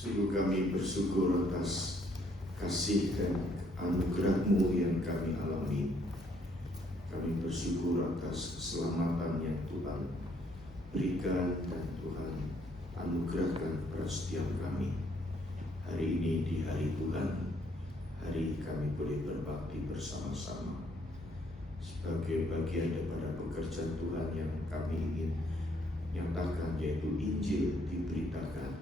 Sungguh kami bersyukur atas kasih dan anugerah-Mu yang kami alami. Kami bersyukur atas keselamatan yang Tuhan berikan dan Tuhan anugerahkan pada setiap kami. Hari ini di hari Tuhan, hari kami boleh berbakti bersama-sama sebagai bagian daripada pekerjaan Tuhan yang kami ingin nyatakan, yaitu Injil diberitakan.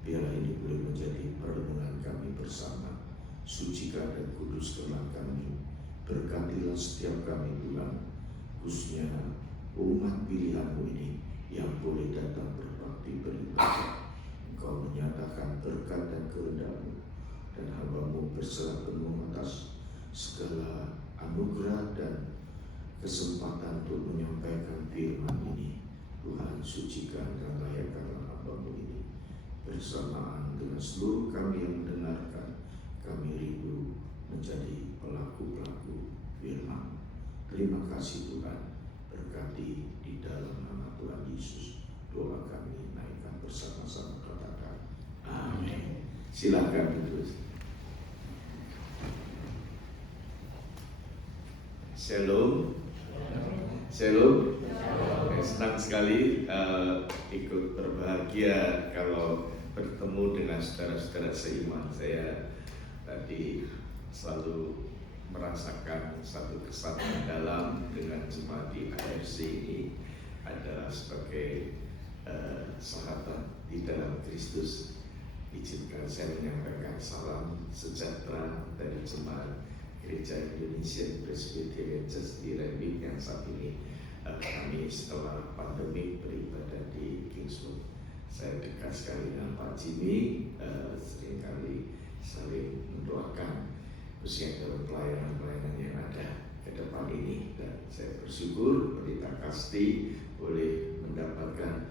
Biarlah ini boleh menjadi perenungan kami bersama. Sucikan dan kuduskanlah kami. Berkatilah setiap kami Tuhan, khususnya umat pilihan-Mu ini yang boleh datang berbakti beribadah. Engkau menyatakan berkat dan kehendak-Mu, dan hamba-Mu berserah penuh atas segala anugerah dan kesempatan untuk menyampaikan firman ini. Tuhan, sucikan dan layakkanlah hamba-Mu ini. Bersamaan dengan seluruh kami yang mendengarkan, kami rindu menjadi pelaku-pelaku firman. Terima kasih Tuhan, berkati di dalam nama Tuhan Yesus. Doa kami naikkan bersama-sama, katakan amin. Silakan duduk. Shalom. Shalom. Senang sekali ikut berbahagia kalau bertemu dengan saudara-saudara seiman. Saya tadi selalu merasakan satu kesan dalam dengan jemaat di AFC ini adalah sebagai sahabat di dalam Kristus. Izinkan saya menyampaikan salam sejahtera dari jemaat Gereja Indonesia Presbyterian Church di Rembik yang saat ini kami setelah pandemi beribadah di Kingswood. Saya dekat sekali dengan Pak Jimmy, seringkali saling mendoakan khususnya dalam pelayanan-pelayanan yang ada ke depan ini, dan saya bersyukur Pendeta Kasti boleh mendapatkan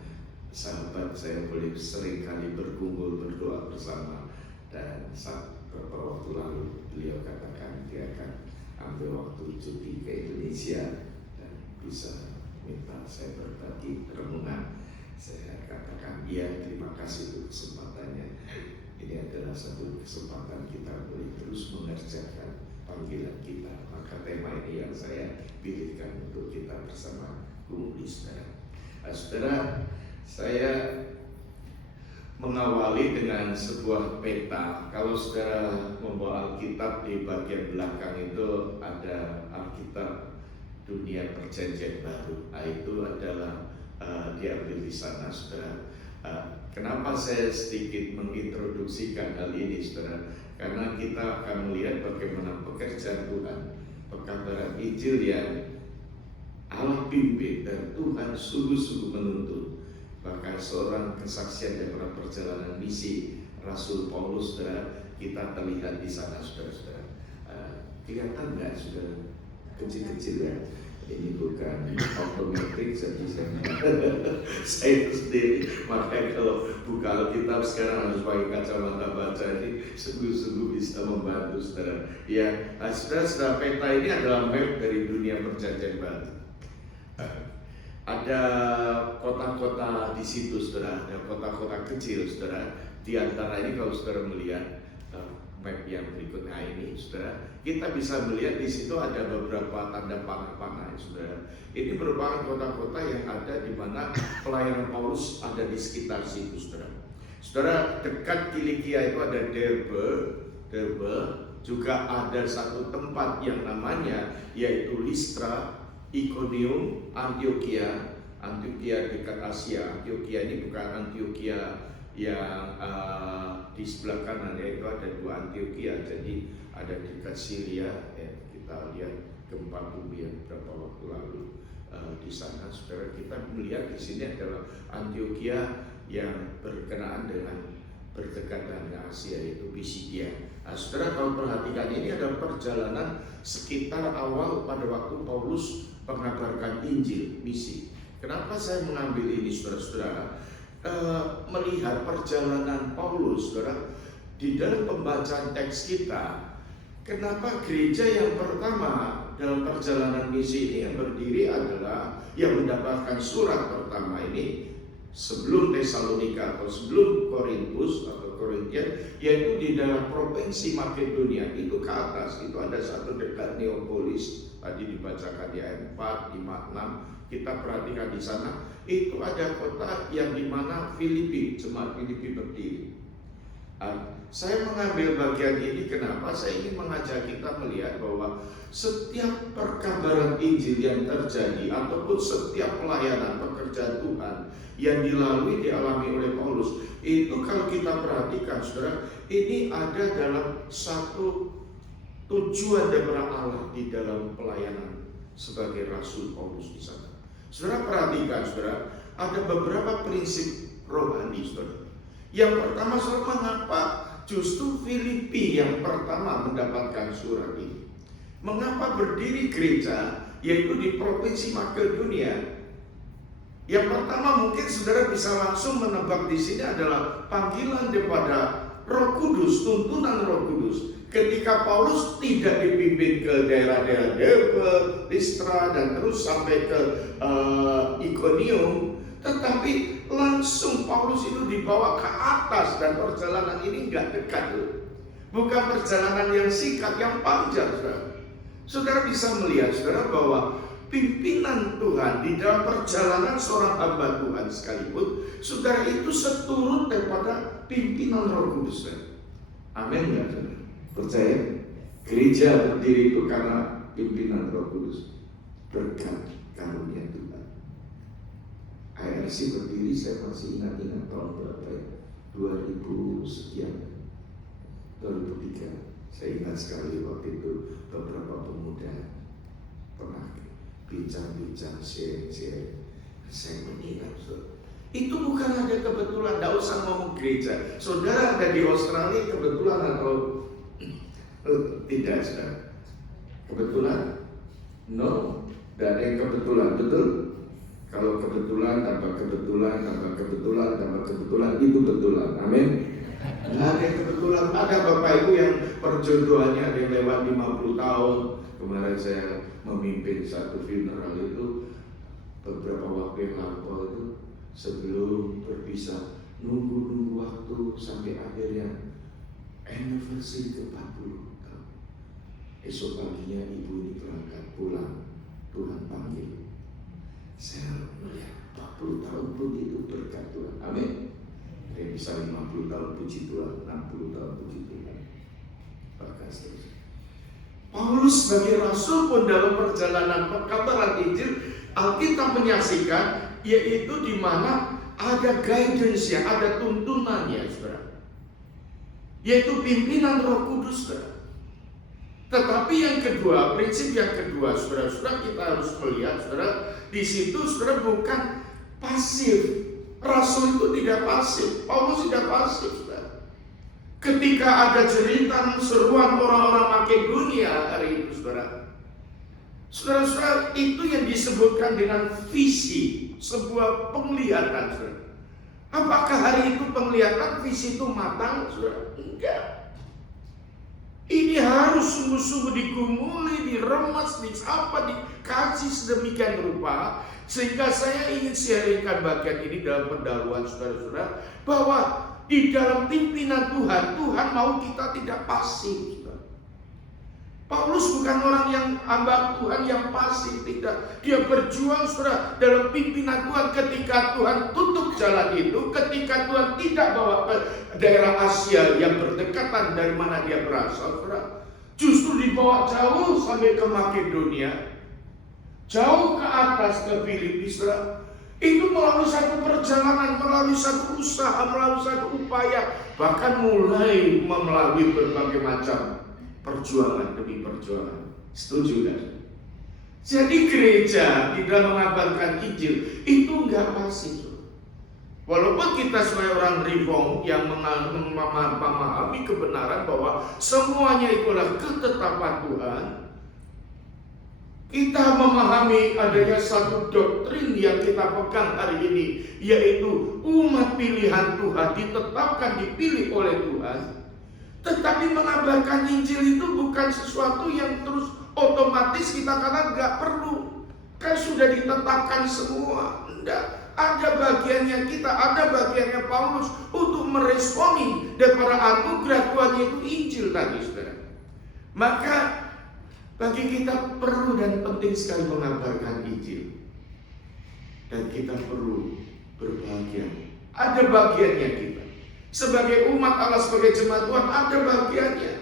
sahabat saya, boleh seringkali berkumpul berdoa bersama, dan saat beberapa waktu lalu beliau katakan dia akan ambil waktu cuti ke Indonesia dan bisa minta saya berbagi renungan. Saya katakan iya, terima kasih untuk kesempatannya. Ini adalah satu kesempatan kita boleh terus mengerjakan panggilan kita. Maka tema ini yang saya pilihkan untuk kita bersama gumuli saudara. Saudara, saya mengawali dengan sebuah peta. Kalau saudara membawa Alkitab, di bagian belakang itu ada Alkitab Dunia Perjanjian Baru. Itu adalah diambil di sana, saudara. Kenapa saya sedikit mengintroduksikan hal ini, saudara? Karena kita akan melihat bagaimana pekerjaan Tuhan, pekabaran Injil yang Allah pimpin dan Tuhan sungguh-sungguh menuntun. Bahkan seorang kesaksian daripada perjalanan misi Rasul Paulus, saudara, kita terlihat di sana, saudara-saudara. Kelihatan nggak, saudara? Kecil-kecil ya. Ini bukan automatic, jadi saya sendiri. Makanya kalau buka Alkitab sekarang harus pakai kacamata baca, ini sungguh-sungguh bisa membantu, saudara. Ya, saudara, peta ini adalah map dari dunia perjanjian baru. Ada kota-kota di situ, saudara. Ada kota-kota kecil, saudara. Di antara ini kalau saudara melihat map yang berikutnya ini, saudara, kita bisa melihat di situ ada beberapa tanda panah-panah, saudara. Ini merupakan kota-kota yang ada di mana pelayanan Paulus ada di sekitar situ, saudara. Saudara, dekat Kilikia itu ada Derbe, juga ada satu tempat yang namanya yaitu Listra, Iconium, Antioquia dekat Asia. Antioquia ini bukan Antioquia yang di sebelah kanan, yaitu ada dua Antioquia. Jadi ada dekat Syria, kita lihat gempa bumi yang beberapa waktu lalu di sana, saudara. Kita melihat di sini adalah Antioquia yang berkenaan dengan berdekatan dengan Asia, yaitu Pisidia. Saudara, kalau perhatikan ini ada perjalanan sekitar awal pada waktu Paulus mengabarkan Injil misi. Kenapa saya mengambil ini, saudara-saudara? Melihat perjalanan Paulus, saudara, di dalam pembacaan teks kita, kenapa gereja yang pertama dalam perjalanan misi ini yang berdiri adalah yang mendapatkan surat pertama ini sebelum Tesalonika atau sebelum Korintus atau Korintia, yaitu di dalam provinsi Makedonia itu ke atas, itu ada satu dekat Neapolis, tadi dibacakan di ayat 4, 5, 6. Kita perhatikan di sana, itu ada kota yang dimana jemaat Filipi berdiri. Saya mengambil bagian ini kenapa? Saya ingin mengajak kita melihat bahwa setiap perkabaran Injil yang terjadi ataupun setiap pelayanan pekerjaan Tuhan yang dialami oleh Paulus, itu kalau kita perhatikan saudara, ini ada dalam satu tujuan daripada Allah di dalam pelayanan sebagai Rasul Paulus di sana. Saudara perhatikan saudara, ada beberapa prinsip rohani saudara. Yang pertama saudara, mengapa justru Filipi yang pertama mendapatkan surat ini? Mengapa berdiri gereja yaitu di provinsi Makedonia? Yang pertama mungkin saudara bisa langsung menebak di sini adalah panggilan daripada Roh Kudus, tuntunan Roh Kudus. Ketika Paulus tidak dipimpin ke daerah-daerah Derbe, Listra dan terus sampai ke Ikonium, tetapi langsung Paulus itu dibawa ke atas dan perjalanan ini nggak dekat loh. Bukan perjalanan yang singkat, yang panjang saudara. Saudara bisa melihat saudara bahwa pimpinan Tuhan di dalam perjalanan seorang hamba Tuhan sekalipun, saudara itu seturut daripada pimpinan Roh Kudus. Amin nggak saudara? Percaya? Gereja berdiri itu karena pimpinan Roh Kudus, berkat karunia Tuhan. IRC berdiri, saya masih ingat tahun berapa ya? 2000 sekian, 2003. Saya ingat sekali waktu itu beberapa pemuda pernah bincang-bincang, share. Saya mengingat itu bukan ada kebetulan, tidak usah ngomong gereja. Saudara ada di Australia kebetulan atau tidak saudara? Kebetulan? No, tidak ada yang kebetulan, betul? Kalau kebetulan, tambah kebetulan, tambah kebetulan, tambah kebetulan, itu betulan. Amin. Nggak ada yang kebetulan. Ada Bapak Ibu yang perjodohannya ada yang lewat 50 tahun. Kemarin saya memimpin satu funeral itu beberapa waktu yang lampau itu, sebelum berpisah nunggu waktu sampai akhirnya anniversary ke 40 tahun. Esok paginya ibu ini berangkat pulang, Tuhan panggil. Saya melihat 40 tahun pun itu berkat Tuhan. Amin. Dia bisa 50 tahun puji Tuhan, 60 tahun puji Tuhan, bahkan seterusnya. Paulus sebagai rasul pun dalam perjalanan perkabaran Injil, Alkitab menyaksikan yaitu di mana ada guidance-nya, ada tuntunannya, saudara. Yaitu pimpinan Roh Kudus, saudara. Tetapi yang kedua, prinsip yang kedua, saudara-saudara, kita harus melihat, saudara, di situ saudara bukan pasif. Rasul itu tidak pasif. Paulus tidak pasif, saudara. Ketika ada jeritan seruan orang-orang Makedonia hari itu, saudara. Saudara-saudara, itu yang disebutkan dengan visi, sebuah penglihatan, saudara. Apakah hari itu penglihatan visi itu matang, saudara? Enggak. Ini harus sungguh-sungguh digumuli, diremas, dikaji sedemikian rupa, sehingga saya ingin sharingkan bagian ini dalam pendahuluan saudara-saudara, bahwa di dalam pimpinan Tuhan, Tuhan mau kita tidak pasif. Paulus bukan orang yang hamba Tuhan yang pasif, tidak. Dia berjuang saudara dalam pimpinan Tuhan. Ketika Tuhan tutup jalan itu, ketika Tuhan tidak bawa ke daerah Asia yang berdekatan dari mana dia berasal, saudara, justru dibawa jauh sampai ke Makedonia, jauh ke atas ke Filipi, saudara. Itu melalui satu perjalanan, melalui satu usaha, melalui satu upaya, bahkan mulai melalui berbagai macam perjuangan demi perjuangan. Setuju kan? Jadi gereja di dalam mengabarkan Injil itu enggak pasif. Walaupun kita sebagai orang reform yang memahami kebenaran bahwa semuanya itulah ketetapan Tuhan, kita memahami adanya satu doktrin yang kita pegang hari ini, yaitu umat pilihan Tuhan ditetapkan, dipilih oleh Tuhan. Tetapi mengabarkan Injil itu bukan sesuatu yang terus otomatis kita karena nggak perlu. Kan sudah ditetapkan semua. Enggak. Ada bagiannya kita, ada bagiannya Paulus untuk meresponi daripada anugerah Tuhan, yaitu Injil tadi, saudara. Maka bagi kita perlu dan penting sekali mengabarkan Injil. Dan kita perlu berbahagia. Ada bagiannya kita. Sebagai umat Allah, sebagai jemaat Tuhan, ada bagiannya.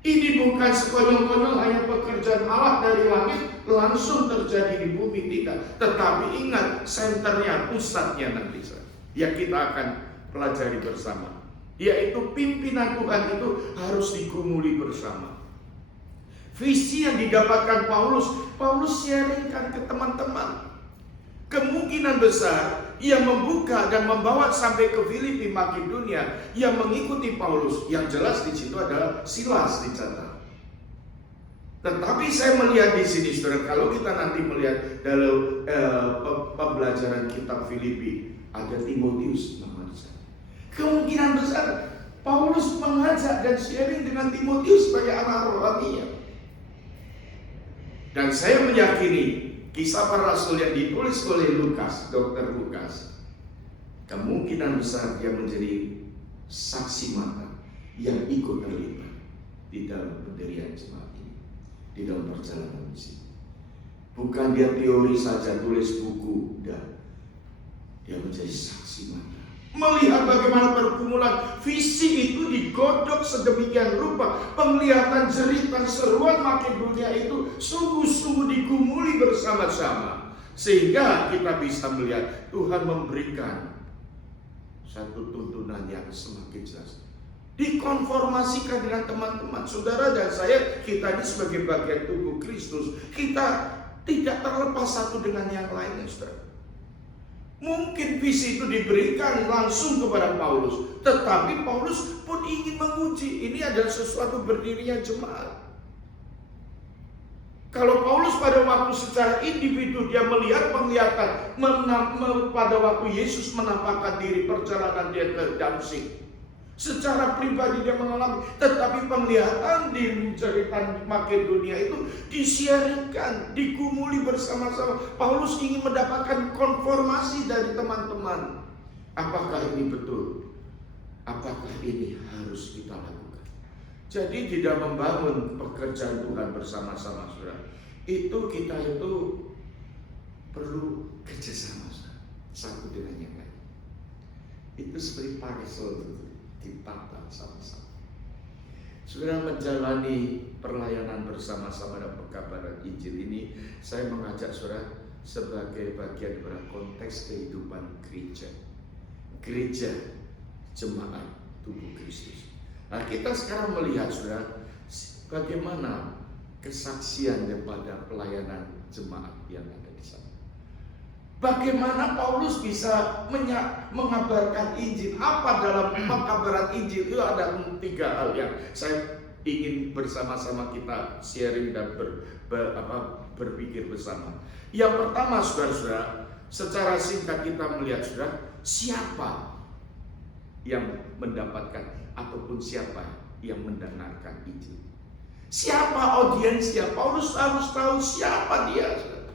Ini bukan sekonyol-konyol hanya pekerjaan Allah dari langit langsung terjadi di bumi, tidak. Tetapi ingat, senternya, pusatnya nanti yang kita akan pelajari bersama, yaitu pimpinan Tuhan itu harus digumuli bersama. Visi yang didapatkan Paulus sharingkan ke teman-teman. Kemungkinan besar ia membuka dan membawa sampai ke Filipi, Makedonia, yang mengikuti Paulus. Yang jelas di situ adalah Silas dicatat. Tetapi saya melihat di sini, saudara, kalau kita nanti melihat dalam pembelajaran kitab Filipi, ada Timotius nama di sana. Kemungkinan besar Paulus mengajak dan sharing dengan Timotius sebagai anak rohaninya. Dan saya meyakini Kisah Para Rasul yang ditulis oleh Lukas, Dr. Lukas, kemungkinan besar dia menjadi saksi mata yang ikut terlibat di dalam pendirian jemaat ini, di dalam perjalanan misi. Bukan dia teori saja, tulis buku, dan dia menjadi saksi mata. Melihat bagaimana pergumulan visi itu digodok sedemikian rupa, penglihatan jeritan seruan Makedonia itu sungguh-sungguh digumuli bersama-sama, sehingga kita bisa melihat Tuhan memberikan satu tuntunan yang semakin jelas. Dikonformasikan dengan teman-teman, saudara dan saya, kita ini sebagai bagian tubuh Kristus, kita tidak terlepas satu dengan yang lainnya, saudara. Mungkin visi itu diberikan langsung kepada Paulus, tetapi Paulus pun ingin menguji. Ini adalah sesuatu berdirinya jemaat. Kalau Paulus pada waktu secara individu dia melihat penglihatan pada waktu Yesus menampakkan diri, perjalanan dia ke Damsyik, secara pribadi dia mengalami, tetapi penglihatan di cerita Makedonia itu disiarkan, digumuli bersama-sama. Paulus ingin mendapatkan konfirmasi dari teman-teman. Apakah ini betul? Apakah ini harus kita lakukan? Jadi tidak membangun pekerjaan Tuhan bersama-sama, saudara. Itu kita itu perlu kerjasama, saudara, satu dengan yang lain. Itu seperti parasol, ditata sama-sama. Saudara, menjalani perlayanan bersama-sama dalam pekabaran Injil ini, saya mengajak saudara sebagai bagian dari konteks kehidupan gereja. Gereja, jemaat tubuh Kristus. Nah, kita sekarang melihat saudara bagaimana kesaksian daripada pelayanan jemaat yang ada di sana. Bagaimana Paulus bisa mengabarkan Injil? Apa dalam pengkabaran Injil itu? Ada 3 hal yang saya ingin bersama-sama kita sharing dan berpikir bersama. Yang pertama, saudara-saudara, secara singkat kita melihat, saudara, siapa yang mendapatkan ataupun siapa yang mendengarkan Injil. Siapa audiensnya? Paulus harus tahu siapa dia, saudara.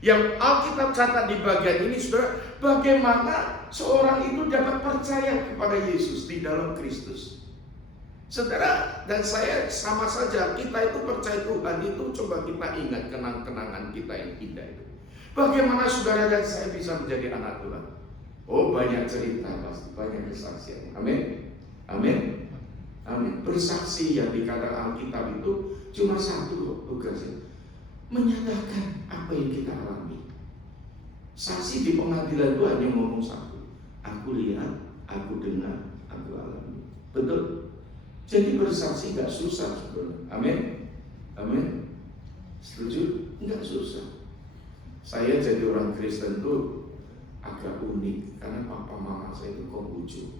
Yang Alkitab catat di bagian ini, saudara, bagaimana seorang itu dapat percaya kepada Yesus di dalam Kristus. Saudara dan saya sama saja, kita itu percaya Tuhan itu, coba kita ingat kenang-kenangan kita yang indah itu. Bagaimana saudara dan saya bisa menjadi anak Tuhan? Oh, banyak cerita, pasti banyak kesaksian. Amin, amin, amin. Bersaksi yang dikatakan Alkitab itu cuma satu tugasnya, menyatakan apa yang kita alami. Saksi di pengadilan itu hanya ngomong satu, aku lihat, aku dengar, aku alami. Betul? Jadi bersaksi gak susah sebenarnya. Amin, amin. Setuju? Gak susah. Saya jadi orang Kristen itu agak unik, karena papa mama saya itu Konghucu,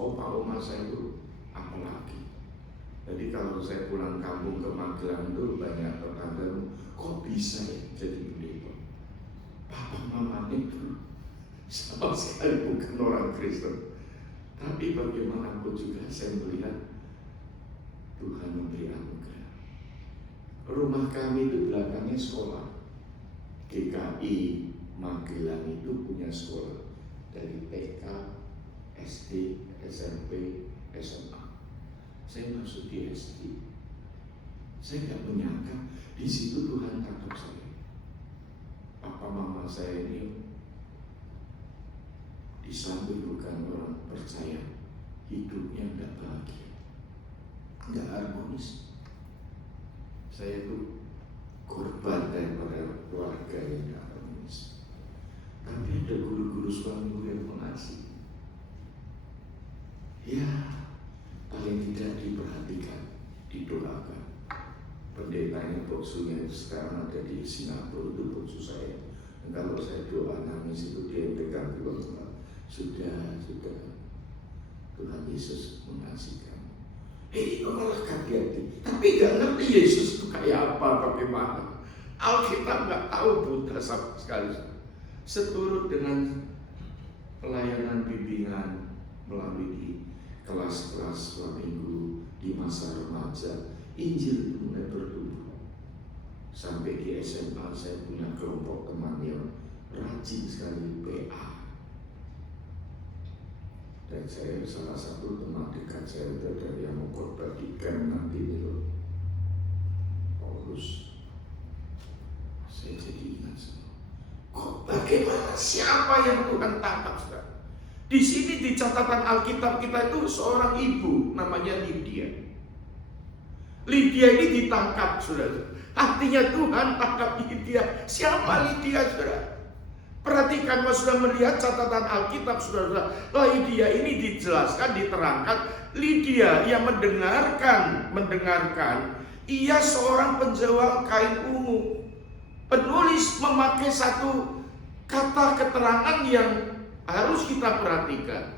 opa oma saya itu apalagi. Jadi kalau saya pulang kampung ke Magelang itu banyak tetangga, kok bisa ya jadi pendeta? Papa mama itu sama sekali bukan orang Kristen. Tapi bagaimanapun juga saya melihat Tuhan memberi anugerah. Rumah kami itu belakangnya sekolah. GKI Magelang itu punya sekolah dari TK, SD, SMP, SMA. Saya masuk di SD. Saya nggak menyangka di situ Tuhan tangkap saya. Papa mama saya ini di samping bukan orang percaya, hidupnya nggak bahagia, nggak harmonis. Saya itu korban daripada keluarga yang nggak harmonis. Tapi ada guru-guru suamiku yang mengasihi. Ya, paling tidak diperhatikan, didoakan. Pendetanya boksunya sekarang ada di Singapura, itu boksu saya. Dan kalau saya doa nangis itu dia pegang bilang, sudah, Tuhan Yesus mengasihi kamu. Itu malah kaget. Tapi gak ngerti Yesus itu kayak apa, bagaimana. Alkitab gak tahu, buta sama sekali. Seturut dengan pelayanan bimbingan melalui di kelas-kelas sekolah minggu di masa remaja, Injil itu mulai bertumbuh. Sampai di SMA saya punya kelompok teman yang rajin sekali PA. Dan saya salah satu teman dekat saya dari yang mau khotbah di camp nanti itu Paulus. Saya jadi ingat semua. Kok bagaimana, siapa yang Tuhan tangkap sekarang? Di sini di catatan Alkitab kita itu seorang ibu namanya Lydia. Lydia ini ditangkap, saudara. Artinya Tuhan tangkap Lydia. Siapa Lydia, saudara? Perhatikan, kalau sudah melihat catatan Alkitab, saudara. Lydia ini dijelaskan, diterangkan. Lydia yang mendengarkan. Ia seorang penjual kain ungu. Penulis memakai satu kata keterangan yang harus kita perhatikan.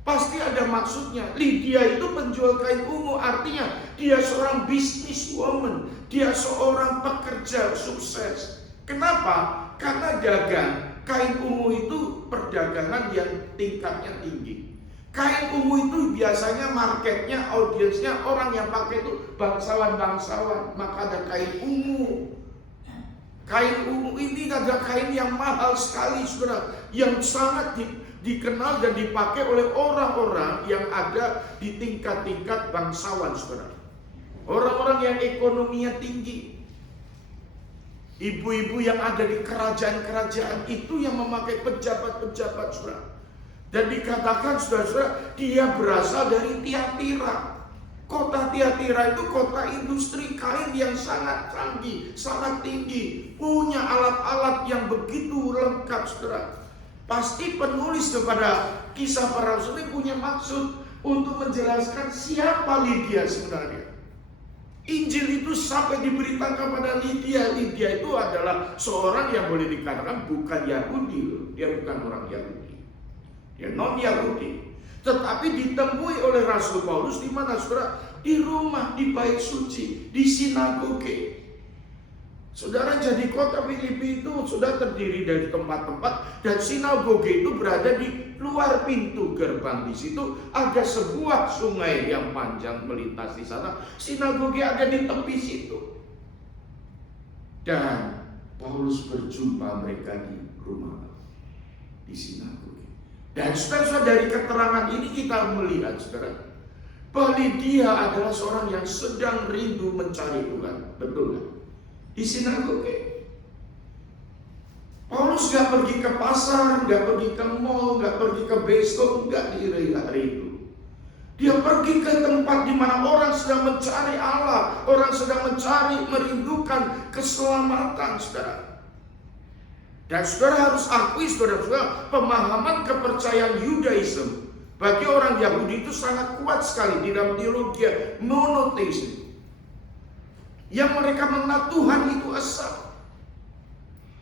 Pasti ada maksudnya. Lydia itu penjual kain ungu, artinya dia seorang businesswoman, dia seorang pekerja sukses. Kenapa? Karena dagang kain ungu itu perdagangan yang tingkatnya tinggi. Kain ungu itu biasanya marketnya, audiensnya orang yang pakai itu bangsawan-bangsawan, maka ada kain ungu. Kain ungu ini adalah kain yang mahal sekali, saudara, yang sangat dikenal dan dipakai oleh orang-orang yang ada di tingkat-tingkat bangsawan, saudara. Orang-orang yang ekonominya tinggi. Ibu-ibu yang ada di kerajaan-kerajaan itu yang memakai pejabat-pejabat, saudara. Dan dikatakan, saudara-saudara, dia berasal dari Tiatira. Kota Tiatira itu kota industri kain yang sangat canggih, sangat tinggi, punya alat-alat yang begitu lengkap, saudara. Pasti penulis kepada Kisah Para Rasul ini punya maksud untuk menjelaskan siapa Lydia sebenarnya. Injil itu sampai diberitakan kepada Lydia. Lydia itu adalah seorang yang boleh dikatakan bukan Yahudi, dia bukan orang Yahudi, dia non Yahudi. Tetapi ditemui oleh Rasul Paulus di mana, saudara? Di rumah, di bait suci, di sinagoge. Saudara, jadi kota Filipi itu sudah terdiri dari tempat-tempat, dan sinagoge itu berada di luar pintu gerbang. Di situ ada sebuah sungai yang panjang melintasi sana. Sinagoge ada di tepi situ. Dan Paulus berjumpa mereka di rumah, di sinagoge. Dan saudara, dari keterangan ini kita melihat, saudara, bahwa Lydia adalah seorang yang sedang rindu mencari Tuhan. Betul kan? Di sinagoge. Paulus gak pergi ke pasar, gak pergi ke mall, gak pergi ke bioskop, gak di hari itu. Dia pergi ke tempat di mana orang sedang mencari Allah, orang sedang mencari, merindukan keselamatan, saudara. Dan saudara harus akui, saudara, pemahaman kepercayaan Yudaism bagi orang Yahudi itu sangat kuat sekali di dalam teologi monotheism. Yang mereka mengenal Tuhan itu esa.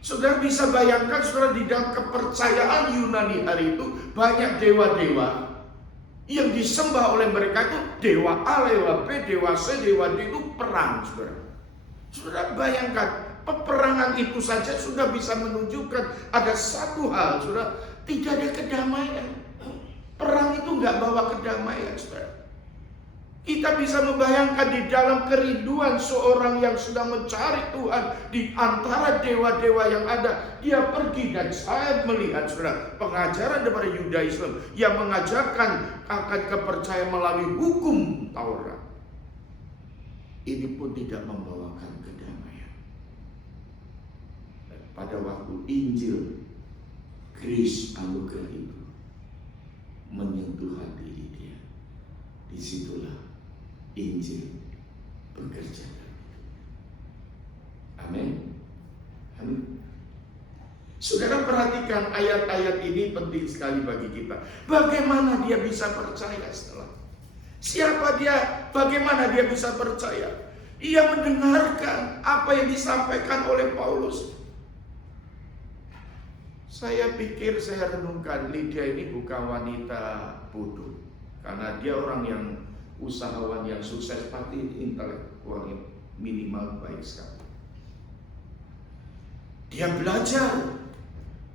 Saudara bisa bayangkan, saudara, di dalam kepercayaan Yunani hari itu banyak dewa-dewa yang disembah oleh mereka itu dewa A, dewa B, dewa C, dewa D, itu perang, saudara. Saudara bayangkan, peperangan itu saja sudah bisa menunjukkan ada satu hal, saudara, tidak ada kedamaian. Perang itu nggak bawa kedamaian, saudara. Kita bisa membayangkan di dalam kerinduan seorang yang sedang mencari Tuhan di antara dewa-dewa yang ada. Dia pergi, dan saya melihat saudara, pengajaran daripada Yudaisme yang mengajarkan akan kepercayaan melalui hukum Taurat. Ini pun tidak membawakan kedamaian. Dan pada waktu Injil, grace anugerah itu menyentuh hati dia, disitulah Injil bekerja. Amin. Amin. Saudara perhatikan ayat-ayat ini penting sekali bagi kita. Bagaimana dia bisa percaya setelah? Siapa dia? Bagaimana dia bisa percaya? Ia mendengarkan apa yang disampaikan oleh Paulus. Saya pikir, saya renungkan, Lydia ini bukan wanita bodoh. Karena dia orang yang usahawan yang sukses, pasti intelektualnya minimal baik sekali. Dia belajar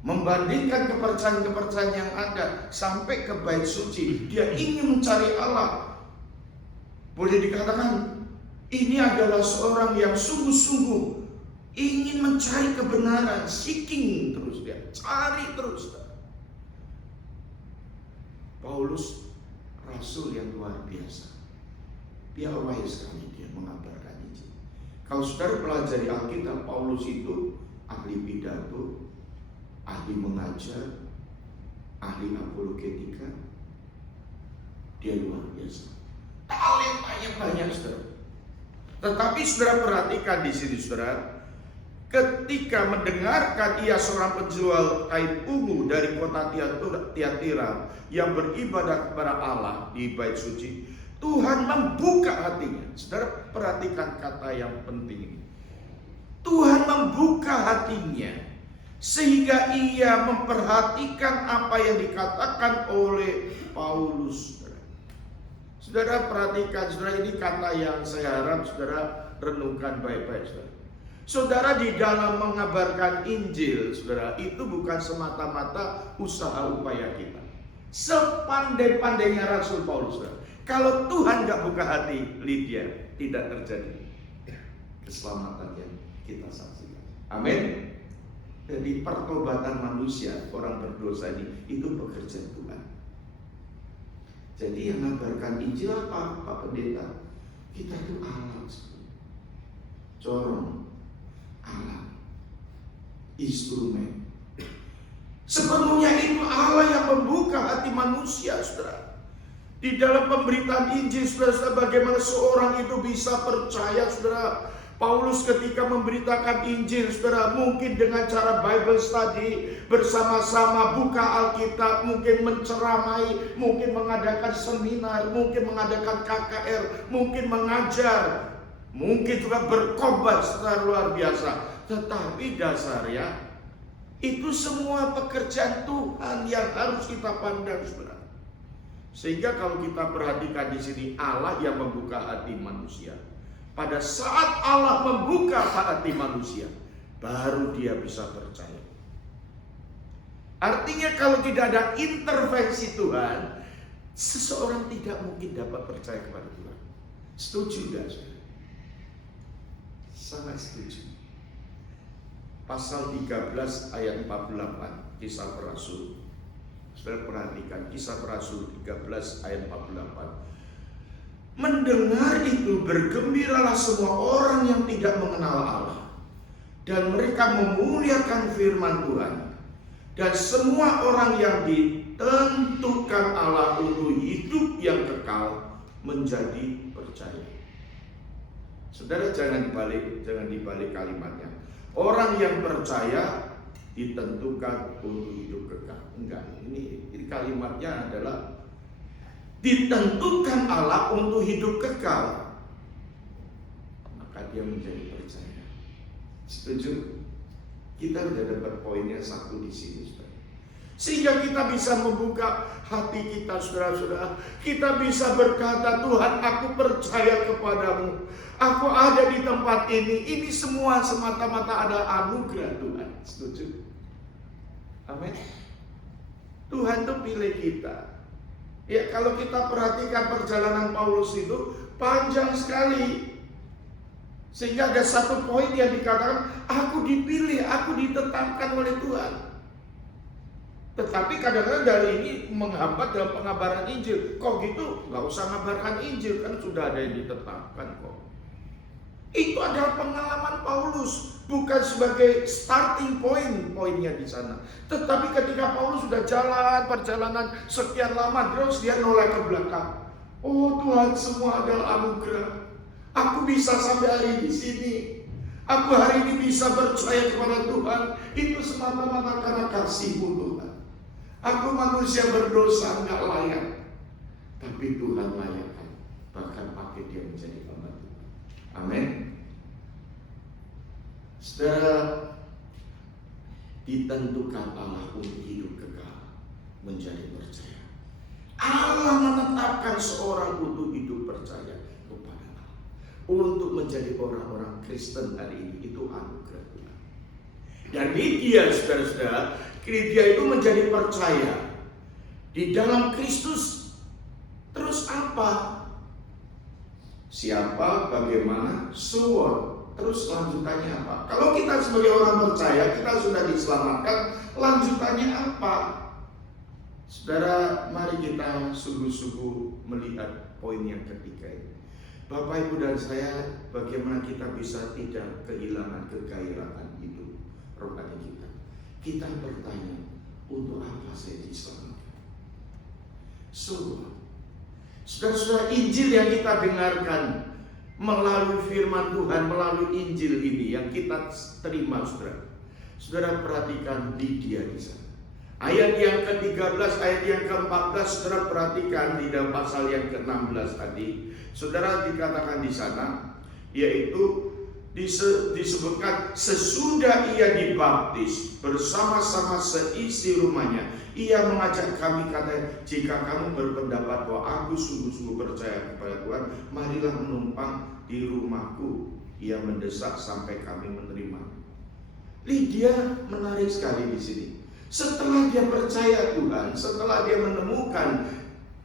membandingkan kepercayaan-kepercayaan yang ada sampai ke bait suci. Dia ingin mencari Allah. Boleh dikatakan ini adalah seorang yang sungguh-sungguh ingin mencari kebenaran, seeking terus, dia cari terus. Paulus rasul yang luar biasa. Dia wise sekali dia mengabarkan Injil. Kalau saudara pelajari Alkitab, Paulus itu ahli pidato, ahli mengajar, ahli apologetika. Dia luar biasa. Talentanya banyak, saudara. Tetapi saudara perhatikan di sini, saudara, ketika mendengarkan ia seorang penjual kain ungu dari kota Tiatira yang beribadah kepada Allah di bait suci, Tuhan membuka hatinya. Saudara perhatikan kata yang penting ini. Tuhan membuka hatinya sehingga ia memperhatikan apa yang dikatakan oleh Paulus. Saudara perhatikan, saudara, ini kata yang saya harap saudara renungkan baik-baik, saudara. Saudara, di dalam mengabarkan Injil, saudara, itu bukan semata-mata usaha upaya kita. Sepandai-pandainya Rasul Paulus, saudara, kalau Tuhan gak buka hati Lydia, tidak terjadi keselamatan yang kita saksikan. Amin. Jadi pertobatan manusia, orang berdosa ini, itu pekerjaan Tuhan. Jadi yang mengabarkan Injil apa, Pak Pendeta? Kita itu alat, corong, alat, instrumen. Sepenuhnya itu Allah yang membuka hati manusia, saudara. Di dalam pemberitaan Injil, saudara, bagaimana seorang itu bisa percaya, saudara. Paulus ketika memberitakan Injil, saudara, mungkin dengan cara Bible study, bersama-sama buka Alkitab, mungkin menceramai, mungkin mengadakan seminar, mungkin mengadakan KKR, mungkin mengajar, mungkin juga berkhotbah secara luar biasa. Tetapi dasarnya itu semua pekerjaan Tuhan yang harus kita pandang, saudara. Sehingga kalau kita perhatikan di sini, Allah yang membuka hati manusia. Pada saat Allah membuka hati manusia, baru dia bisa percaya. Artinya kalau tidak ada intervensi Tuhan, seseorang tidak mungkin dapat percaya kepada Tuhan. Setuju gak? Sangat setuju. Pasal 13 ayat 48 Kisah Para Rasul. Saudara perhatikan Kisah Para Rasul 13 ayat 48. Mendengar itu bergembiralah semua orang yang tidak mengenal Allah, dan mereka memuliakan firman Tuhan. Dan semua orang yang ditentukan Allah untuk hidup yang kekal menjadi percaya. Saudara jangan dibalik kalimatnya. Orang yang percaya ditentukan untuk hidup kekal. Enggak, ini kalimatnya adalah ditentukan Allah untuk hidup kekal, maka dia menjadi percaya. Setuju? Kita sudah dapat poinnya satu di sini, saudara. Sehingga kita bisa membuka hati kita, saudara-saudara. Kita bisa berkata, Tuhan, aku percaya kepadamu. Aku ada di tempat ini. Ini semua semata-mata ada anugerah Tuhan. Setuju? Amin. Tuhan tuh pilih kita. Ya, kalau kita perhatikan perjalanan Paulus itu, Panjang sekali. Sehingga ada satu poin yang dikatakan, aku dipilih, aku ditetapkan oleh Tuhan. Tetapi kadang-kadang dari ini menghambat dalam pengabaran Injil. Kok gitu? Gak usah ngabarkan Injil, kan sudah ada yang ditetapkan kok. Itu adalah pengalaman Paulus, bukan sebagai starting point poinnya di sana. Tetapi ketika Paulus sudah jalan perjalanan sekian lama, terus dia noleh ke belakang. Oh Tuhan, semua adalah anugerah. Aku bisa sampai hari di sini. Aku hari ini bisa percaya kepada Tuhan. Itu semata-mata karena kasih-Mu Tuhan. Aku manusia berdosa, enggak layak. Tapi Tuhan layakkan. Bahkan pakai dia menjadi pembantu. Amin. Saudara, ditentukan Allah untuk hidup kekal, menjadi percaya. Allah menetapkan seorang untuk hidup percaya kepada Allah. Untuk menjadi orang-orang Kristen hari ini, itu anugerah Tuhan. Dan Lydia, saudara-saudara, Lydia itu menjadi percaya di dalam Kristus. Terus apa? Siapa, bagaimana, so what? Terus lanjutannya apa? Kalau kita sebagai orang percaya, kita sudah diselamatkan, lanjutannya apa? Saudara, mari kita sungguh-sungguh melihat poin yang ketiga ini. Bapak, Ibu, dan saya, bagaimana kita bisa tidak kehilangan kegairahan hidup rohani kita. Kita bertanya, untuk apa saya diselamatkan? So, saudara-saudara, Injil yang kita dengarkan melalui firman Tuhan, melalui Injil ini yang kita terima, saudara. Saudara perhatikan Lydia di sana. Ayat yang ke-13, ayat yang ke-14, saudara perhatikan di dalam pasal yang ke-16 tadi. Saudara dikatakan di sana, yaitu disebutkan sesudah ia dibaptis bersama-sama seisi rumahnya, ia mengajak kami, katanya, jika kamu berpendapat bahwa aku sungguh-sungguh percaya kepada Tuhan, marilah menumpang di rumahku. Ia mendesak sampai kami menerima. Lydia menarik sekali di sini. Setelah dia percaya Tuhan, setelah dia menemukan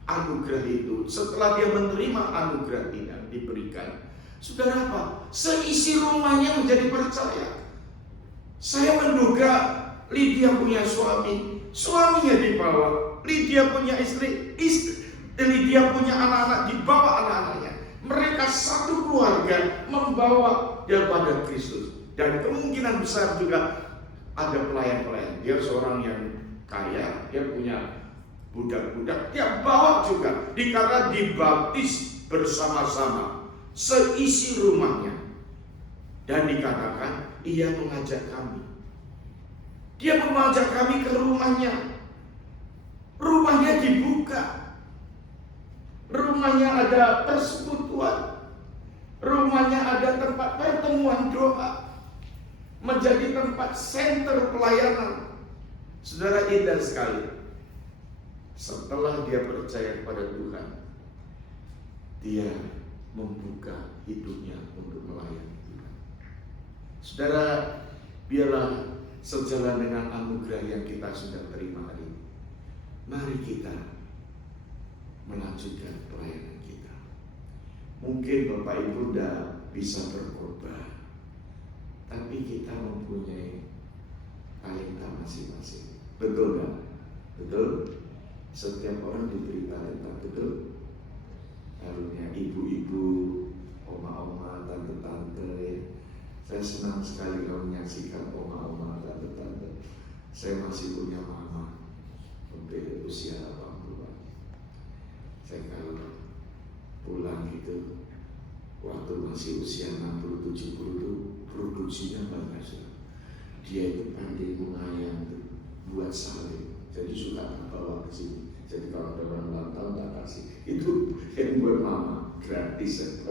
anugerah itu, setelah dia menerima anugerah ini yang diberikan, saudara apa? Seisi rumahnya menjadi percaya. Saya menduga Lydia punya suami, suaminya dibawa. Lydia punya istri, Lydia punya anak-anak, dibawa anak-anaknya. Mereka satu keluarga membawa dia pada Kristus. Dan kemungkinan besar juga ada pelayan-pelayan. Dia seorang yang kaya, dia punya budak-budak, dia bawa juga. Dikatakan dibaptis bersama-sama seisi rumahnya. Dan dikatakan ia mengajak kami. Dia mengajak kami ke rumahnya. Rumahnya dibuka. Rumahnya ada persekutuan. Rumahnya ada tempat pertemuan doa. Menjadi tempat center pelayanan. Saudara, indah sekali. Setelah dia percaya kepada Tuhan, dia membuka hidupnya untuk melayani Tuhan. Saudara, biarlah sejalan dengan anugerah yang kita sudah terima hari ini, mari kita melanjutkan pelayanan kita. Mungkin Bapak Ibu tidak bisa berkorban, tapi kita mempunyai talenta masing-masing. Betul kan? Betul? Setiap orang diberi talenta, betul? Karunia ibu-ibu, oma-oma, tante-tante. Saya senang sekali kalau menyaksikan oma-oma, tante-tante. Saya masih punya mama sampai usia 80-an. Saya kalau pulang gitu, waktu masih usia 60-70 itu produksinya banyak. Dia itu pandai mengayang tuh, buat salib. Jadi suka bawa ke sini. Jadi kalau ada orang ulang tahun tak kasih. Itu yang buat mama gratis.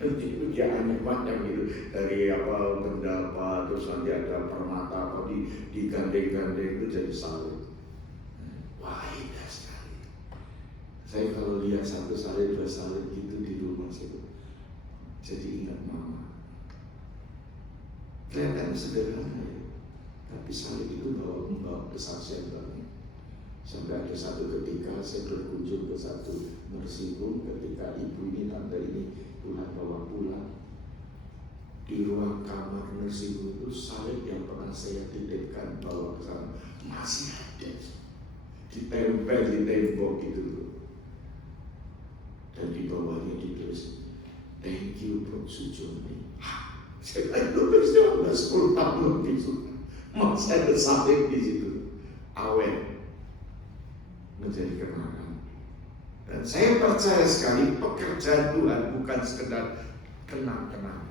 Nanti itu dia aneh macam gitu. Dari apa benda terus nanti ada permata apa digandeng-gandeng itu jadi salib. Wah, indah sekali. Saya kalau lihat satu salib, dua salib gitu di rumah saya, jadi ingat mama. Kelihatannya sederhana ya, tapi salib itu membawa kesaksian banget. Sampai ada satu ketika saya berkunjung ke satu nursing home, ketika ibu ini, tante ini Tuhan bawa pulang. Di ruang kamar nursing home itu salib yang pernah saya titipkan bawa ke sana masih ada, ditempel di tembok gitu loh. Dan di bawahnya ditulis, "Thank you Bro Sujoni." Saya kira itu terusnya udah 10 tahun lebih sudah. Masih ada salib di situ, awet. Menjadi kenangan. Dan saya percaya sekali pekerjaan Tuhan bukan sekedar kenang-kenang.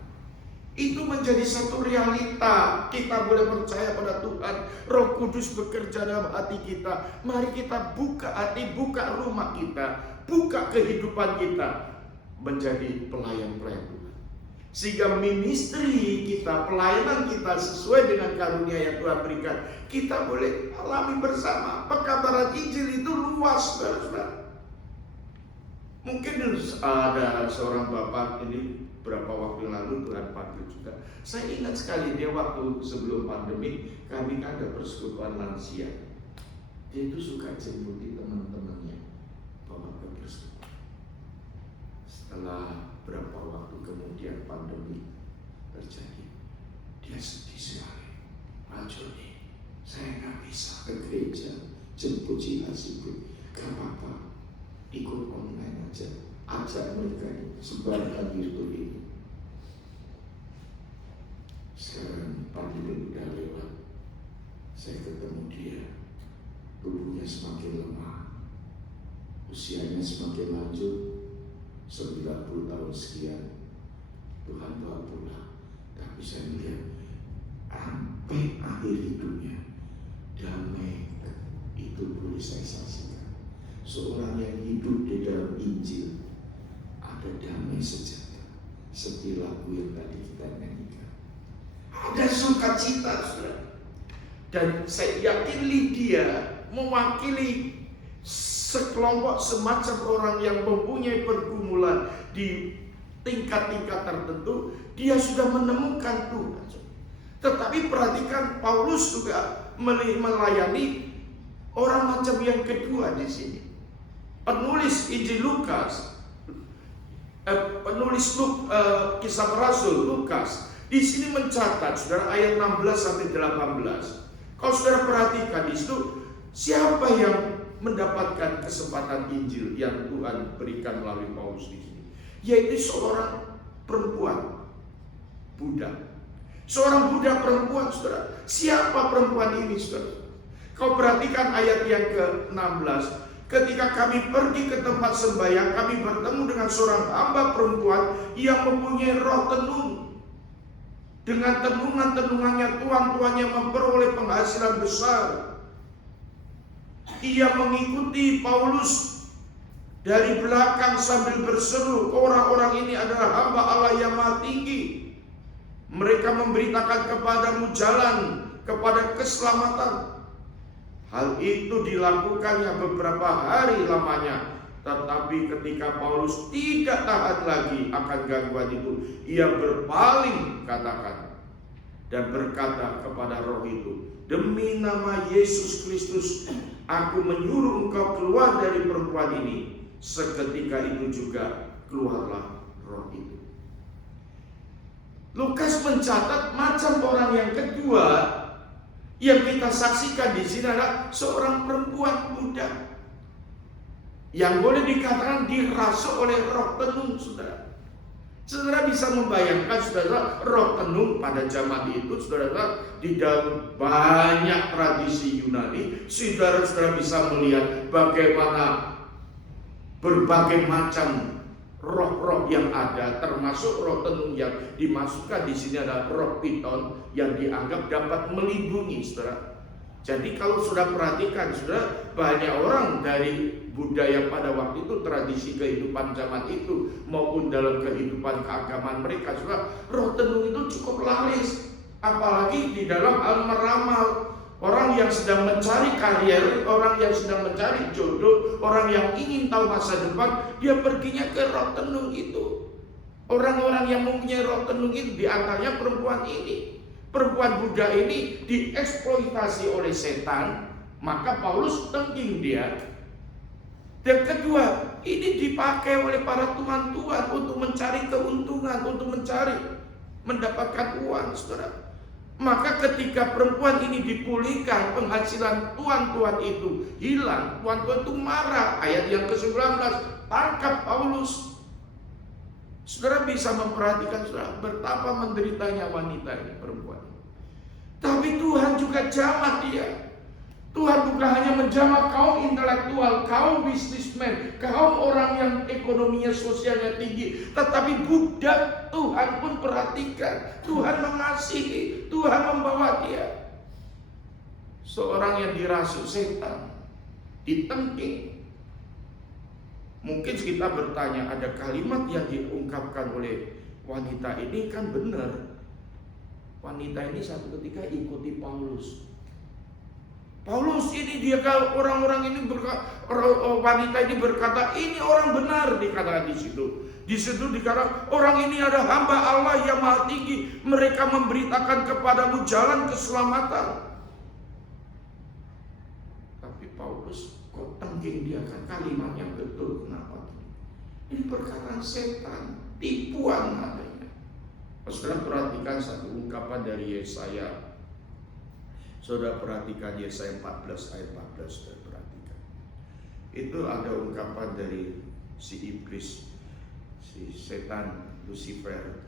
Itu menjadi satu realita. Kita boleh percaya pada Tuhan. Roh Kudus bekerja dalam hati kita. Mari kita buka hati, buka rumah kita, buka kehidupan kita menjadi pelayan-pelayan Tuhan. Sehingga ministry kita, pelayanan kita sesuai dengan karunia yang Tuhan berikan, kita boleh alami bersama. Pekabaran Injil itu luas, saudara-saudara. Mungkin ada seorang bapak ini berapa waktu lalu Tuhan panggil juga. Saya ingat sekali dia waktu sebelum pandemi kami ada persekutuan lansia. Dia itu suka jemputin teman-temannya bawa ke persekutuan. Setelah berapa waktu kemudian pandemi terjadi, dia sedih sekali. "Pak Joni, saya nggak bisa ke gereja jemput Cihasibu. Gak apa-apa, ikut online aja, ajak mereka sebarkan YouTube ini." Sekarang pandemi udah lewat, saya ketemu dia, tubuhnya semakin lemah, usianya semakin lanjut, 90 tahun sekian. Tuhan bawa pulang, tapi saya lihat sampai akhir hidupnya damai itu boleh saya saksikan. Seorang yang hidup di dalam Injil ada damai sejahtera, seperti lagu yang tadi kita nyanyikan. Ada sukacita, saudara. Dan saya yakin Lydia mewakili sekelompok semacam orang yang mempunyai pergumulan di tingkat-tingkat tertentu. Dia sudah menemukan Tuhan. Tetapi perhatikan, Paulus juga melayani orang macam yang kedua di sini. Penulis Injil Lukas, Kisah Rasul Lukas di sini mencatat, saudara, ayat 16 sampai 18. Kalau saudara perhatikan di situ, siapa yang mendapatkan kesempatan Injil yang Tuhan berikan melalui Paulus di sini? Yaitu seorang perempuan budak. Seorang budak perempuan, saudara. Siapa perempuan ini, saudara? Kau perhatikan ayat yang ke-16. Ketika kami pergi ke tempat sembahyang, kami bertemu dengan seorang hamba perempuan yang mempunyai roh tenung. Dengan tenungan-tenungannya tuan-tuannya memperoleh penghasilan besar. Ia mengikuti Paulus dari belakang sambil berseru, "Orang-orang ini adalah hamba Allah yang Maha Tinggi. Mereka memberitakan kepadamu jalan kepada keselamatan." Hal itu dilakukannya beberapa hari lamanya. Tetapi ketika Paulus tidak tahan lagi akan gangguan itu, ia berpaling, katakan, dan berkata kepada roh itu, "Demi nama Yesus Kristus, aku menyuruh engkau keluar dari perempuan ini." Seketika itu juga keluarlah roh itu. Lukas mencatat macam orang yang kedua yang kita saksikan di sini adalah seorang perempuan budak yang boleh dikatakan dirasuk oleh roh tenung, saudara. Saudara bisa membayangkan, saudara, roh tenung pada zaman itu, saudara, di dalam banyak tradisi Yunani, saudara bisa melihat bagaimana berbagai macam roh-roh yang ada, termasuk roh tenung yang dimasukkan di sini adalah roh piton yang dianggap dapat melindungi, saudara. Jadi kalau sudah perhatikan, saudara, banyak orang dari budaya pada waktu itu, tradisi kehidupan zaman itu, maupun dalam kehidupan keagamaan mereka, saudara, roh tenung itu cukup laris. Apalagi di dalam hal meramal. Orang yang sedang mencari karier, orang yang sedang mencari jodoh, orang yang ingin tahu masa depan, dia perginya ke roh tenung itu. Orang-orang yang mempunyai roh tenung itu, diantaranya perempuan ini. Perempuan budak ini dieksploitasi oleh setan Maka Paulus tengking dia. Dan kedua, ini dipakai oleh para tuan-tuan untuk mencari keuntungan, untuk mendapatkan uang, saudara. Maka ketika perempuan ini dipulihkan, penghasilan tuan-tuan itu hilang, tuan-tuan itu marah. Ayat yang ke-19, tangkap Paulus. Saudara bisa memperhatikan, saudara, betapa menderitanya wanita ini, perempuan. Tapi Tuhan juga jamah dia. Tuhan bukan hanya menjamah kaum intelektual, kaum bisnismen, kaum orang yang ekonominya sosialnya tinggi, tetapi budak Tuhan pun perhatikan. Tuhan mengasihi, Tuhan membawa dia. Seorang yang dirasuk setan, ditengking. Mungkin kita bertanya, ada kalimat yang diungkapkan oleh wanita ini kan benar. Wanita ini satu ketika ikuti Paulus. Paulus ini dia, kalau orang-orang ini wanita ini berkata ini orang benar, dikatakan di situ. Di situ dikatakan orang ini ada hamba Allah yang maha tinggi. Mereka memberitakan kepadamu jalan keselamatan. Tapi Paulus kok tengking dia kan kalimat yang betul. Kenapa? Ini perkataan setan, tipuan adanya. Saudara perhatikan satu ungkapan dari Yesaya. Saudara perhatikan Yesaya 14 ayat 14, saudara perhatikan. Itu ada ungkapan dari si iblis, si setan, Lucifer.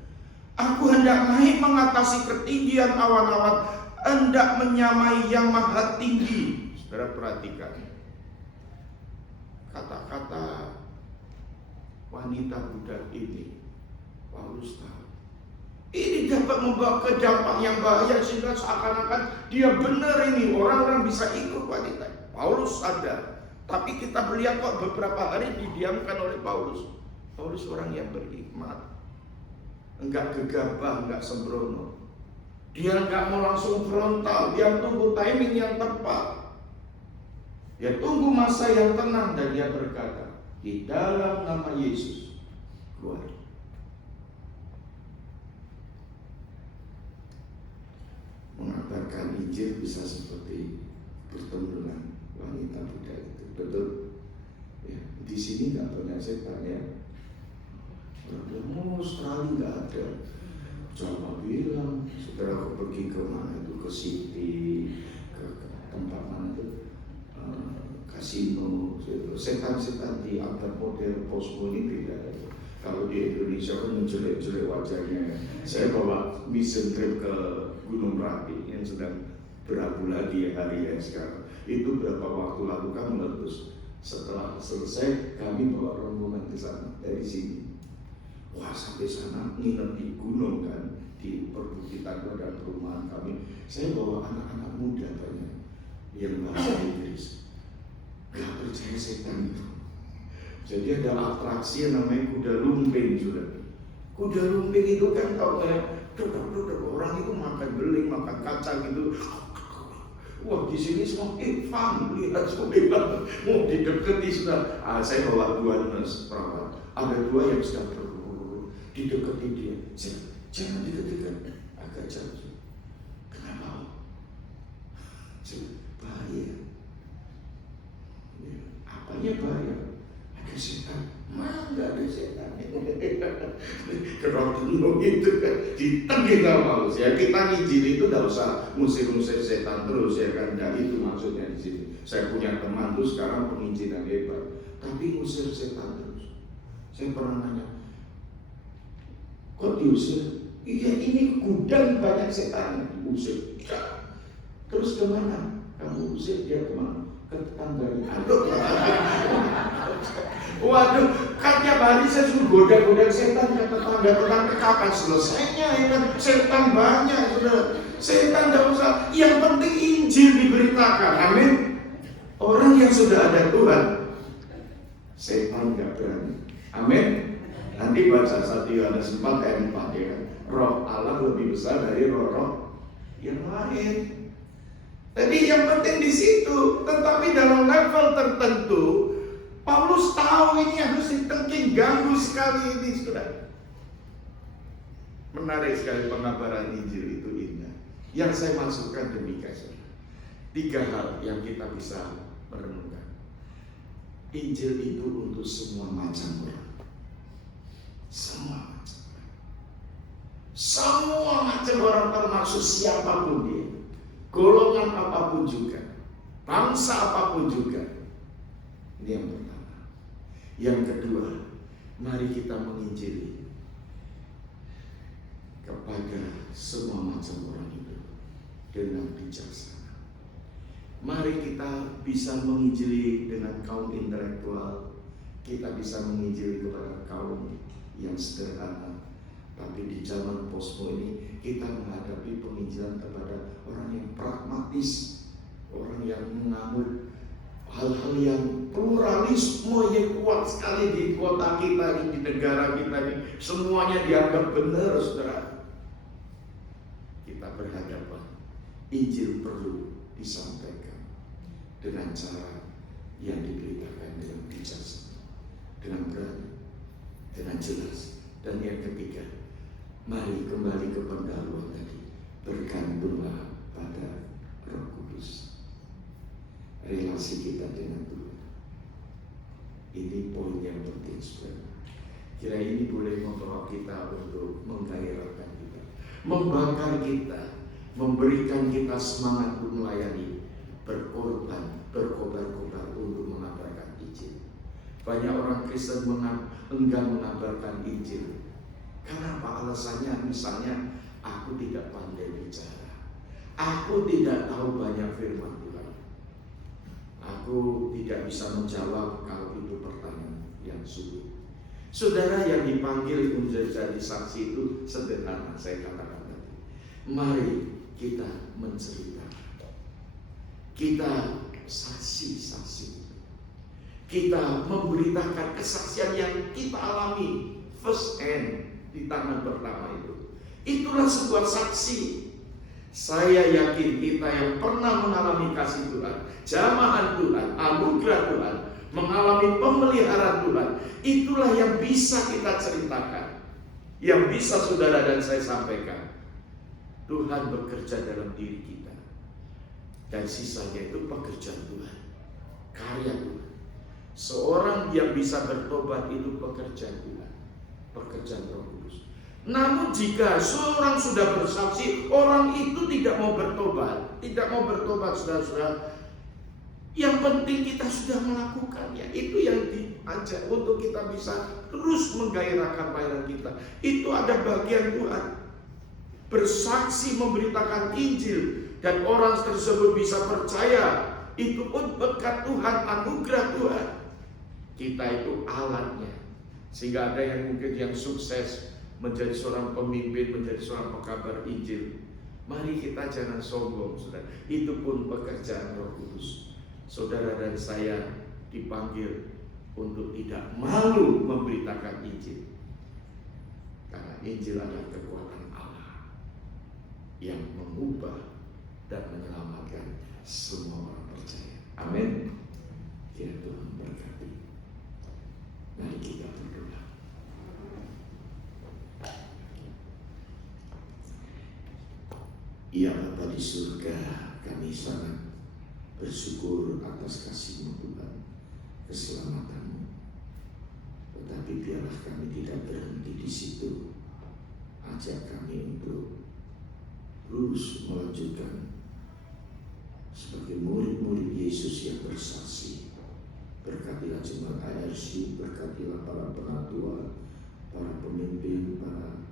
Aku hendak naik mengatasi ketinggian awan-awan, hendak menyamai yang maha tinggi. Saudara perhatikan. Kata-kata wanita budak ini, Paulus tahu. Ini dapat membawa ke dampak yang bahaya sehingga seakan-akan dia benar ini. Orang-orang bisa ikut wanita. Paulus sadar. Tapi kita melihat kok beberapa hari didiamkan oleh Paulus. Paulus orang yang berhikmat. Enggak gegabah, enggak sembrono. Dia enggak mau langsung frontal. Dia tunggu timing yang tepat. Dia tunggu masa yang tenang. Dan dia berkata, di dalam nama Yesus, keluar. Mengabarkan Injil bisa seperti bertemu dengan wanita budak itu, betul? Ya, di sini nggak banyak setan ya. Orang Australia nggak ada. Coba bilang, saudara aku pergi ke mana itu, ke City, ke tempat mana itu, kasino. Setan-setan di abad modern postmodern ini tidak ada. Kalau di Indonesia kan menjelek-jelek wajahnya. Saya bawa mission trip ke Gunung Merapi yang sedang berabu lagi hari yang sekarang. Itu berapa waktu lalu kami meletus. Setelah selesai kami bawa rombongan ke sana dari sini. Wah, sampai sana nginep di gunung kan, di perbukitan dan perumahan kami. Saya bawa anak-anak muda banyak yang bahasa Inggris. Gak percaya setan itu. Jadi ada atraksi yang namanya kuda lumping juga. Kuda lumping itu kan kalau orang itu makan beling, makan kacang gitu. Wah, di sini semua fun, lihat semua mau dideketi sudah. Saya bawa dua nurse perawat. Ada dua yang sedang dideketi dia. Jangan didekati, agak jauh. Kenapa? Bahaya. Apanya bahaya? Ada setan. Mana ada setan? Kerotunung itu kan ditengin sama Paulus ya. Kita ngijil itu tidak usah musir-musir setan terus ya kan. Nah, itu maksudnya di sini. Saya punya teman tuh sekarang penginjilan hebat, tapi ngusir setan terus. Saya pernah nanya, kok diusir? Iya, ini gudang banyak setan diusir. Terus kemana? Kamu usir dia kemana? Ke tetangganya. Waduh, kan tiap hari saya suruh goda-goda setan ke tetangga-tetangga. Kapan selesainya ya kan? Setan banyak, sudah. Setan tidak usah. Yang penting Injil diberitakan. Amin. Orang yang sudah ada Tuhan, setan nggak berani. Amin. Nanti baca 1 Yohanes 4 ayat 4 ya kan. Roh Allah lebih besar dari roh-roh yang lain. Jadi yang penting di situ. Tetapi dalam level tertentu, Paulus tahu ini harus ditengking, ganggu sekali ini, sudah. Menarik sekali pengabaran Injil itu indah. Yang saya masukkan demikian, saudara. 3 hal yang kita bisa merenungkan. Injil itu untuk semua macam orang. Semua macam orang. Semua macam orang, termasuk siapapun dia. Golongan apapun juga. Bangsa apapun juga. Ini yang pertama. Yang kedua, mari kita menginjili kepada semua macam orang itu dengan bijaksana. Mari kita bisa menginjili dengan kaum intelektual, kita bisa menginjili kepada kaum yang sederhana. Tapi di zaman posmo ini kita menghadapi penginjilan kepada orang yang pragmatis, orang yang menganut hal-hal yang pluralisme yang kuat sekali di kota kita ini, di negara kita ini. Semuanya dianggap benar, saudara. Kita berhadapan, Injil perlu disampaikan dengan cara yang diberitakan dengan bijaksana, dengan berani, dengan jelas. Dan yang ketiga, mari kembali ke pendahuluan tadi, bergantunglah pada Roh Kudus. Relasi kita dengan Tuhan, ini poin yang penting, saudara. Kira ini boleh membawa kita untuk menggairahkan kita, membakar kita, memberikan kita semangat untuk melayani, berkorban, berkobar-kobar untuk mengabarkan Injil. Banyak orang Kristen enggan mengabarkan Injil. Kenapa? Alasannya misalnya, aku tidak pandai bicara, aku tidak tahu banyak firman Tuhan, aku tidak bisa menjawab kalau itu pertanyaan yang sulit. Saudara, yang dipanggil untuk jadi saksi itu sederhana, saya katakan tadi. Mari kita menceritakan, kita saksi-saksi, kita memberitakan kesaksian yang kita alami first hand di tangan pertama itu. Itulah sebuah saksi. Saya yakin kita yang pernah mengalami kasih Tuhan, jamahan Tuhan, anugerah Tuhan, mengalami pemeliharaan Tuhan, itulah yang bisa kita ceritakan, yang bisa saudara dan saya sampaikan. Tuhan bekerja dalam diri kita, dan sisanya itu pekerjaan Tuhan, karya Tuhan. Seorang yang bisa bertobat itu pekerjaan Tuhan, pekerjaan Roh Kudus. Namun jika seorang sudah bersaksi, orang itu tidak mau bertobat, saudara-saudara, yang penting kita sudah melakukannya. Itu yang diajak untuk kita bisa terus menggairahkan pelayanan kita. Itu ada bagian Tuhan. Bersaksi, memberitakan Injil, dan orang tersebut bisa percaya, itu pun berkat Tuhan, anugerah Tuhan. Kita itu alatnya. Sehingga ada yang mungkin yang sukses menjadi seorang pemimpin, menjadi seorang pekabar Injil. Mari kita jangan sombong, saudara. Itu pun pekerjaan Roh Kudus. Saudara dan saya dipanggil untuk tidak malu memberitakan Injil, karena Injil adalah kekuatan Allah yang mengubah dan menyelamatkan semua orang percaya. Amin. Ya Tuhan berkati. Mari kita berdoa. Ya Bapa di surga, kami sangat bersyukur atas kasih-Mu Tuhan, keselamatan-Mu. Tetapi biarlah kami tidak berhenti di situ. Ajak kami untuk terus melanjutkan sebagai murid-murid Yesus yang bersaksi. Berkatilah jemaat ARC, berkatilah para penatua, para pemimpin, para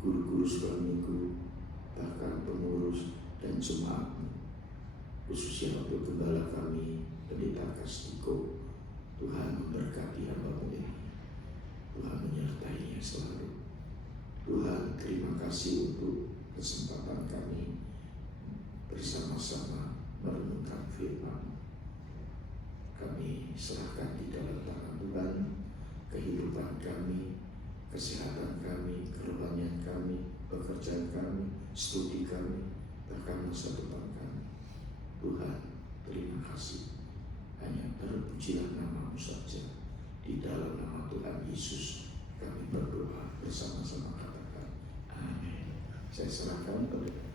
guru-guru sekolah minggu, bahkan pengurus dan jemaat. Khususnya untuk gembala kami, Pendeta Kastiko. Tuhan memberkati hamba-Mu ini. Tuhan menyertainya selalu. Tuhan, terima kasih untuk kesempatan kami bersama-sama merenungkan firman. Kami serahkan di dalam tangan Tuhan kehidupan kami, kesehatan kami, kerohanian kami, pekerjaan kami, studi kami, bahkan masa depan kami. Tuhan, terima kasih. Hanya terpujilah nama-Mu saja. Di dalam nama Tuhan Yesus kami berdoa bersama-sama, katakan amin. Saya serahkan kepada